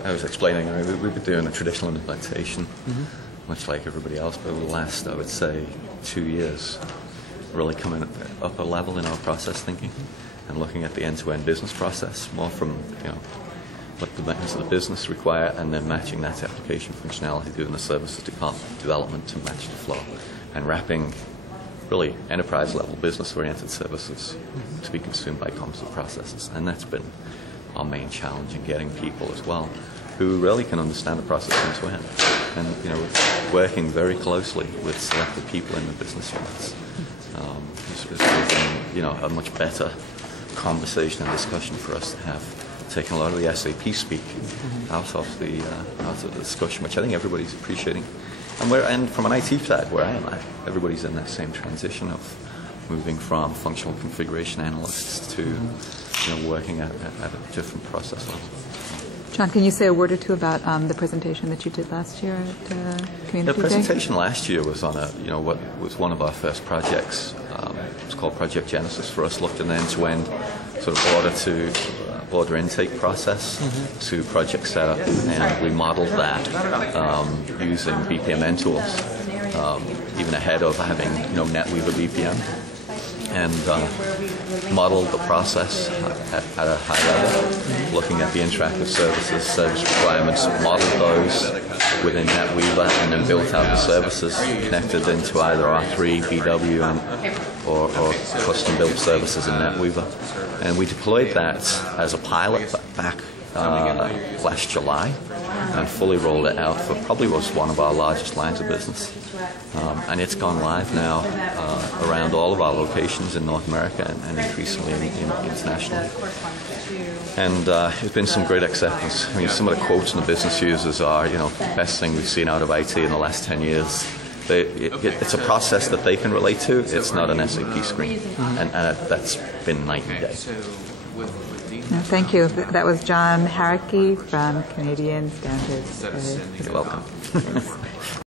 I was explaining, I mean, we've been doing a traditional implementation, much like everybody else, but over the last, I would say, 2 years, really coming up a level in our process thinking and looking at the end-to-end business process, more from, what the members of the business require, and then matching that to application functionality, doing the services development to match the flow, and wrapping really enterprise-level, business-oriented services to be consumed by composite processes. And that's been our main challenge in getting people as well who really can understand the process end to end. And working very closely with selected people in the business units has been a much better conversation and discussion for us to have. Taking a lot of the SAP speak out of the discussion, which I think everybody's appreciating. And from an IT side, where I am at, everybody's in that same transition of moving from functional configuration analysts to working at a different process level. John, can you say a word or two about the presentation that you did last year at Community Day? The presentation last year was on what was one of our first projects. It was called Project Genesis for us. Looked at an end-to-end sort of order intake process to project setup, and we modeled that using BPMN tools, even ahead of having NetWeaver BPM, and modeled the process at a high level, looking at the interactive services, service requirements, modeled those within NetWeaver, and then built out the services connected into either R3, BW, or custom-built services in NetWeaver. And we deployed that as a pilot back last July, and fully rolled it out for probably was one of our largest lines of business. And it's gone live now around all of our locations in North America and increasingly internationally. And there's been some great acceptance. I mean, some of the quotes from the business users are, best thing we've seen out of IT in the last 10 years. It's a process that they can relate to. It's not an SAP screen. And that's been night and day. Thank you. That was John Harrikey from Canadian Standards. You're welcome.